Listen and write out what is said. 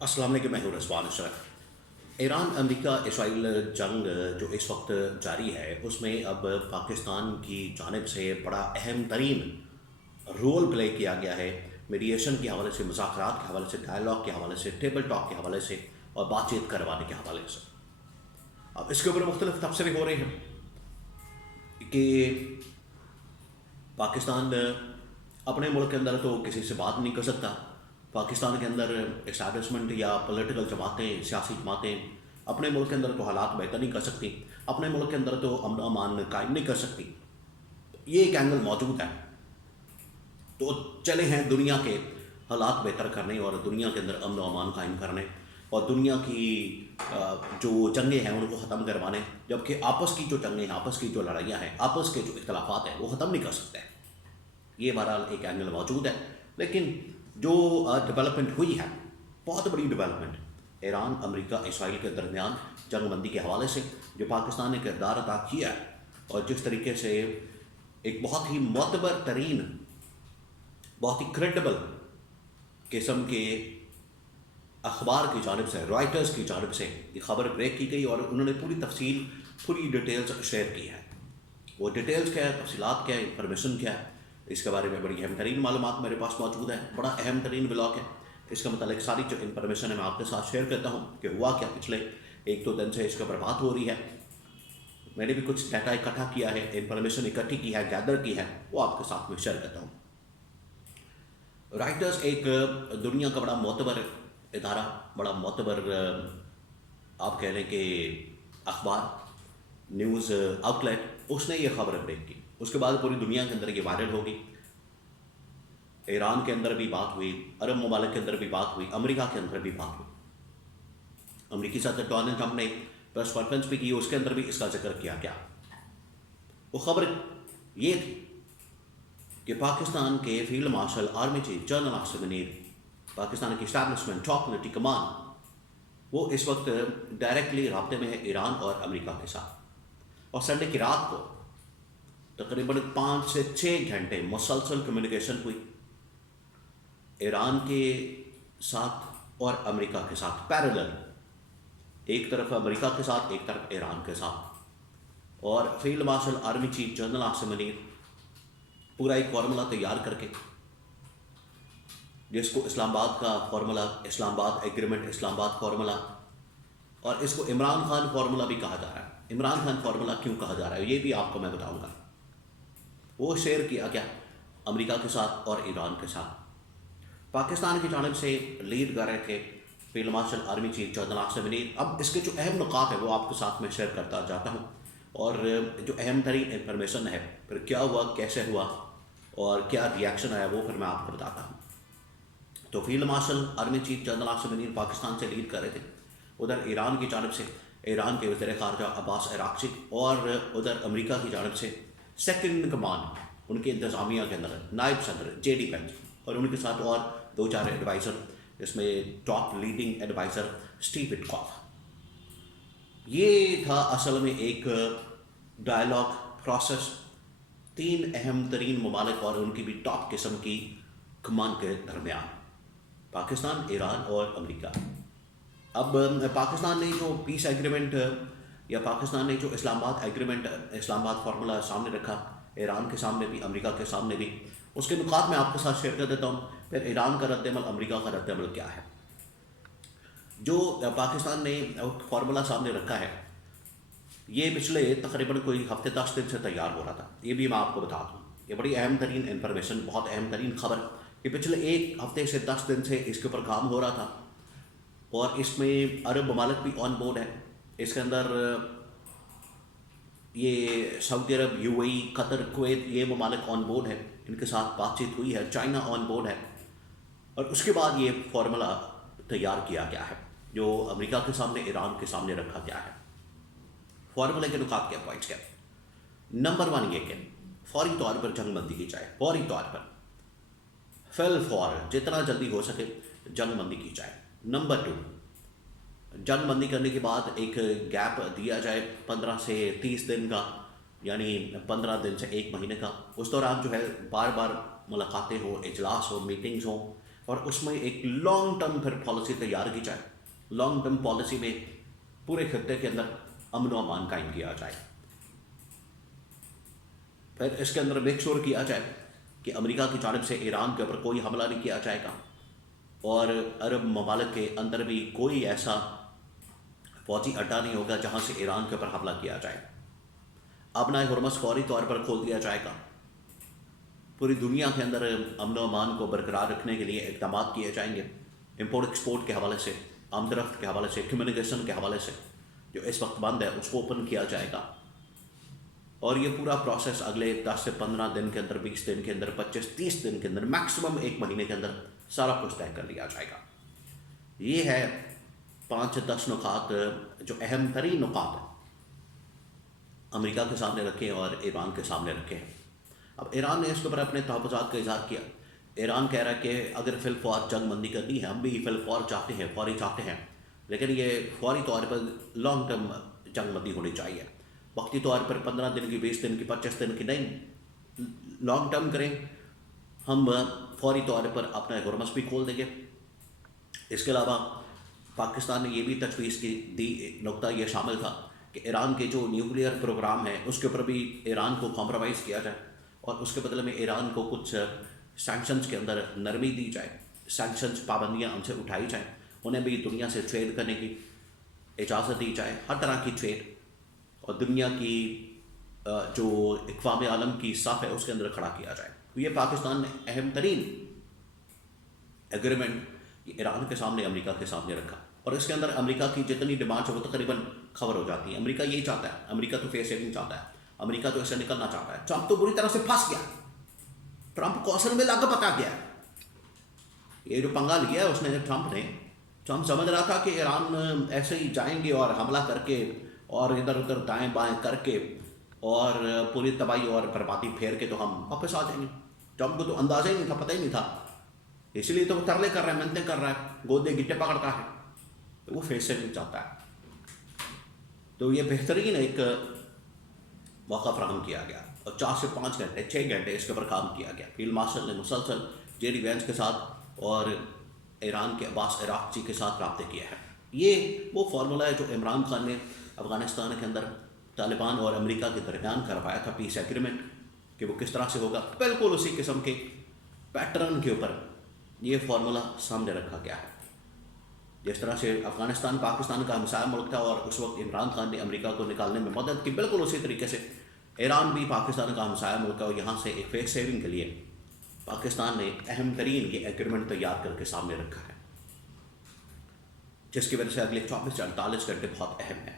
السلام علیکم، میں ہوں رضوان اشرف۔ ایران امریکہ اسرائیل جنگ جو اس وقت جاری ہے، اس میں اب پاکستان کی جانب سے بڑا اہم ترین رول پلے کیا گیا ہے، میڈیشن کے حوالے سے، مذاکرات کے حوالے سے، ڈائلاگ کے حوالے سے، ٹیبل ٹاک کے حوالے سے اور بات چیت کروانے کے حوالے سے۔ اب اس کے اوپر مختلف تبصرے ہو رہے ہیں کہ پاکستان اپنے ملک کے اندر تو کسی سے بات نہیں کر سکتا، پاکستان کے اندر اسٹیبلشمنٹ یا پولیٹیکل جماعتیں، سیاسی جماعتیں اپنے ملک کے اندر تو حالات بہتر نہیں کر سکتی، اپنے ملک کے اندر تو امن و امان قائم نہیں کر سکتی۔ یہ ایک اینگل موجود ہے، تو چلے ہیں دنیا کے حالات بہتر کرنے اور دنیا کے اندر امن و امان قائم کرنے اور دنیا کی جو جنگیں ہیں ان کو ختم کروانے، جبکہ آپس کی جو جنگیں ہیں، آپس کی جو لڑائیاں ہیں، آپس کے جو اختلافات ہیں وہ ختم نہیں کر سکتے ہیں۔ یہ بہرحال ایک اینگل موجود ہے، لیکن جو ڈیولپمنٹ ہوئی ہے، بہت بڑی ڈیولپمنٹ ایران امریکہ اسرائیل کے درمیان جنگ بندی کے حوالے سے جو پاکستان نے کردار ادا کیا ہے، اور جس طریقے سے ایک بہت ہی معتبر ترین، بہت ہی کریڈیبل قسم کے اخبار کی جانب سے، رائٹرز کی جانب سے یہ خبر بریک کی گئی اور انہوں نے پوری تفصیل، پوری ڈیٹیلز شیئر کی ہے۔ وہ ڈیٹیلز کیا ہے، تفصیلات کیا ہے، انفارمیشن کیا ہے، اس کے بارے میں بڑی اہم ترین معلومات میرے پاس موجود ہے۔ بڑا اہم ترین بلاگ ہے، اس کا متعلق ساری جو انفارمیشن ہے میں آپ کے ساتھ شیئر کرتا ہوں کہ ہوا کیا پچھلے 1-2 دن سے اس کے اوپر بات ہو رہی ہے۔ میں نے بھی کچھ ڈیٹا اکٹھا کیا ہے، انفارمیشن اکٹھی کی ہے، گیدر کی ہے، وہ آپ کے ساتھ میں شیئر کرتا ہوں۔ رائٹرز ایک دنیا کا بڑا معتبر ادارہ، بڑا معتبر آپ کہہ لیں کہ اخبار، نیوز آؤٹ لیٹ، اس نے یہ خبر بریک کی۔ اس کے بعد پوری دنیا کے اندر یہ وائرل ہوگی، ایران کے اندر بھی بات ہوئی، عرب ممالک کے اندر بھی بات ہوئی، امریکہ کے اندر بھی بات ہوئی۔ امریکی صدر ڈونلڈ ٹرمپ نے پریس کانفرنس بھی کی، اس کے اندر بھی اس کا ذکر کیا گیا۔ وہ خبر یہ تھی کہ پاکستان کے field marshal army chief general Asim Munir, Pakistan کی اسٹیبلشمنٹ، ٹاپ ملٹری کمان، وہ اس وقت ڈائریکٹلی رابطے میں ہے ایران اور امریکہ کے ساتھ، اور سنڈے کی رات کو تقریباً 5 سے 6 گھنٹے مسلسل کمیونیکیشن ہوئی ایران کے ساتھ اور امریکہ کے ساتھ، پیرلل، ایک طرف امریکہ کے ساتھ، ایک طرف ایران کے ساتھ۔ اور field marshal army chief general Asim Munir پورا ایک فارمولا تیار کر کے، جس کو اسلام آباد کا فارمولا، اسلام آباد ایگریمنٹ، اسلام آباد فارمولا، اور اس کو عمران خان فارمولا بھی کہا جا رہا ہے۔ عمران خان فارمولا کیوں کہا جا رہا ہے یہ بھی آپ کو میں بتاؤں گا۔ وہ شیئر کیا گیا امریکہ کے ساتھ اور ایران کے ساتھ۔ پاکستان کی جانب سے لیڈ کر رہے تھے field marshal army chief general Asim Munir. اب اس کے جو اہم نکات ہیں وہ آپ کے ساتھ میں شیئر کرتا جاتا ہوں، اور جو اہم ترین انفارمیشن ہے، پھر کیا ہوا، کیسے ہوا اور کیا ری ایکشن آیا، وہ پھر میں آپ کو بتاتا ہوں۔ تو field marshal army chief general Asim Munir Pakistan سے لیڈ کر رہے تھے، ادھر ایران کی جانب سے ایران کے وزیر خارجہ عباس عراقچی، اور ادھر امریکہ کی جانب سے سیکنڈ کمان ان کے انتظامیہ کے اندر نائب صدر جے ڈی پینس، اور ان کے ساتھ اور 2-4 ایڈوائزر، جس میں ٹاپ لیڈنگ ایڈوائزر اسٹیو وٹکاف۔ یہ تھا اصل میں ایک ڈائلاگ پروسیس 3 اہم ترین ممالک اور ان کی بھی ٹاپ قسم کی کمان کے درمیان، پاکستان، ایران اور امریکہ۔ اب پاکستان نے جو پیس ایگریمنٹ یا پاکستان نے جو اسلام آباد ایگریمنٹ، اسلام آباد فارمولا سامنے رکھا، ایران کے سامنے بھی، امریکہ کے سامنے بھی، اس کے نکات میں آپ کے ساتھ شیئر کر دیتا ہوں۔ پھر ایران کا رد عمل، امریکہ کا رد عمل کیا ہے۔ جو پاکستان نے فارمولا سامنے رکھا ہے، یہ پچھلے تقریباً کوئی ہفتے 10 دن سے تیار ہو رہا تھا، یہ بھی میں آپ کو بتا دوں۔ یہ بڑی اہم ترین انفارمیشن، بہت اہم ترین خبر کہ پچھلے 1 ہفتے سے 10 دن سے اس کے اوپر کام ہو رہا تھا، اور اس میں عرب ممالک بھی آن بورڈ ہے۔ اس کے اندر یہ سعودی عرب، you a E, Qatar, Kuwait, یہ ممالک آن بورڈ ہے، ان کے ساتھ بات چیت ہوئی ہے، چائنا آن بورڈ ہے، اور اس کے بعد یہ فارمولا تیار کیا گیا ہے جو امریکہ کے سامنے، ایران کے سامنے رکھا گیا ہے۔ فارمولے کے نکات کیا، پوائنٹس کیا؟ نمبر 1 یہ کہ فوری طور پر جنگ بندی کی جائے، فوری طور پر، فی الفور، جتنا جلدی ہو سکے جنگ بندی کی جائے۔ نمبر 2، جنگ بندی کرنے کے بعد ایک گیپ دیا جائے 15 سے 30 دن کا، یعنی 15 دن سے 1 مہینے کا۔ اس دوران جو ہے بار بار ملاقاتیں ہوں، اجلاس ہوں، میٹنگز ہوں، اور اس میں ایک لانگ ٹرم پھر پالیسی تیار کی جائے. لانگ ٹرم پالیسی میں پورے خطے کے اندر امن و امان قائم کیا جائے. پھر اس کے اندر میک شور کیا جائے کہ امریکہ کی جانب سے ایران کے اوپر کوئی حملہ نہیں کیا جائے گا، اور عرب ممالک کے اندر بھی کوئی ایسا فوجی اڈا نہیں ہوگا جہاں سے ایران کے اوپر حملہ کیا جائے. ابنائے ہرمز فوری طور پر کھول دیا جائے گا. پوری دنیا کے اندر امن و امان کو برقرار رکھنے کے لیے اقدامات کیے جائیں گے. امپورٹ ایکسپورٹ کے حوالے سے، آمد رفت کے حوالے سے، کمیونیکیشن کے حوالے سے جو اس وقت بند ہے اس کو اوپن کیا جائے گا. اور یہ پورا پروسیس اگلے 10 سے 15 دن کے اندر، 20 دن کے اندر، 25-30 دن کے اندر، میکسیمم 1 مہینے کے اندر سارا کچھ طے کر لیا جائے گا. یہ ہے 5 سے 10 نکات جو اہم ترین نکات ہیں امریکہ کے سامنے رکھے اور ایران کے سامنے رکھے ہیں. اب ایران نے اس کے اوپر اپنے تحفظات کا اظہار کیا. ایران کہہ رہا ہے کہ اگر فی الفور جنگ بندی کرنی ہے، ہم بھی فی الفور چاہتے ہیں، فوری چاہتے ہیں، لیکن یہ فوری طور پر لانگ ٹرم جنگ بندی ہونی چاہیے. وقتی طور پر 15 دن کی، 20 دن کی، 25 دن کی نہیں، لانگ ٹرم کریں. ہم فوری طور پر اپنا ہرمز بھی کھول دیں گے. اس کے علاوہ پاکستان نے یہ بھی تجویز کی دی، نقطہ یہ شامل تھا کہ ایران کے جو نیوکلیئر پروگرام ہے اس کے اوپر بھی ایران کو کمپرومائز کیا جائے، اور اس کے بدلے میں ایران کو کچھ سینکشنز کے اندر نرمی دی جائے. سینکشنز، پابندیاں ان سے اٹھائی جائیں، انہیں بھی دنیا سے ٹریڈ کرنے کی اجازت دی جائے، ہر طرح کی ٹریڈ، اور دنیا کی جو اقوام عالم کی صف ہے اس کے اندر کھڑا کیا جائے. یہ پاکستان نے اہم ترین ایگریمنٹ ایران کے سامنے، امریکہ کے سامنے رکھا، اور اس کے اندر امریکہ کی جتنی ڈیمانڈ ہے وہ تقریباً کور ہو جاتی ہے. امریکہ یہی چاہتا ہے، امریکہ تو فیس سیونگ چاہتا ہے، امریکہ تو اس سے نکلنا چاہتا ہے. ٹرمپ تو بری طرح سے پھنس گیا، ٹرمپ کو اصل میں لگ پتا گیا. یہ جو پنگا لیا ہے اس نے ٹرمپ سمجھ رہا تھا کہ ایران ایسے ہی جائیں گے اور حملہ کر کے اور ادھر ادھر دائیں بائیں کر کے اور پوری تباہی اور بربادی پھیر کے تو ہم واپس آ جائیں گے. ٹرمپ کو تو اندازہ ہی نہیں تھا، پتہ ہی نہیں تھا، اسی لیے تو وہ ترلے کر رہا ہے، منتیں کر رہا ہے، گودے گٹے پکڑتا ہے. تو وہ فیس سیونگ چاہتا ہے. تو یہ بہترین ایک موقع فراہم کیا گیا، اور 4 سے 5 گھنٹے 6 گھنٹے اس کے اوپر کام کیا گیا. فیلڈ مارشل نے مسلسل جے ڈی وینس کے ساتھ اور ایران کے عباس عراقچی کے ساتھ رابطے کیا ہے. یہ وہ فارمولہ ہے جو عمران خان نے افغانستان کے اندر طالبان اور امریکہ کے درمیان کروایا تھا پیس ایگریمنٹ، کہ وہ کس طرح سے ہوگا. بالکل اسی قسم کے پیٹرن کے اوپر یہ فارمولہ سامنے رکھا گیا ہے. جس طرح سے افغانستان پاکستان کا ہمسایہ ملک تھا اور اس وقت عمران خان نے امریکہ کو نکالنے میں مدد کی، بالکل اسی طریقے سے ایران بھی پاکستان کا ہمسایہ ملک ہے، اور یہاں سے ایک فیس سیونگ کے لیے پاکستان نے اہم ترین یہ ایگریمنٹ تیار کر کے سامنے رکھا ہے، جس کی وجہ سے اگلے 24 سے 48 گھنٹے بہت اہم ہے.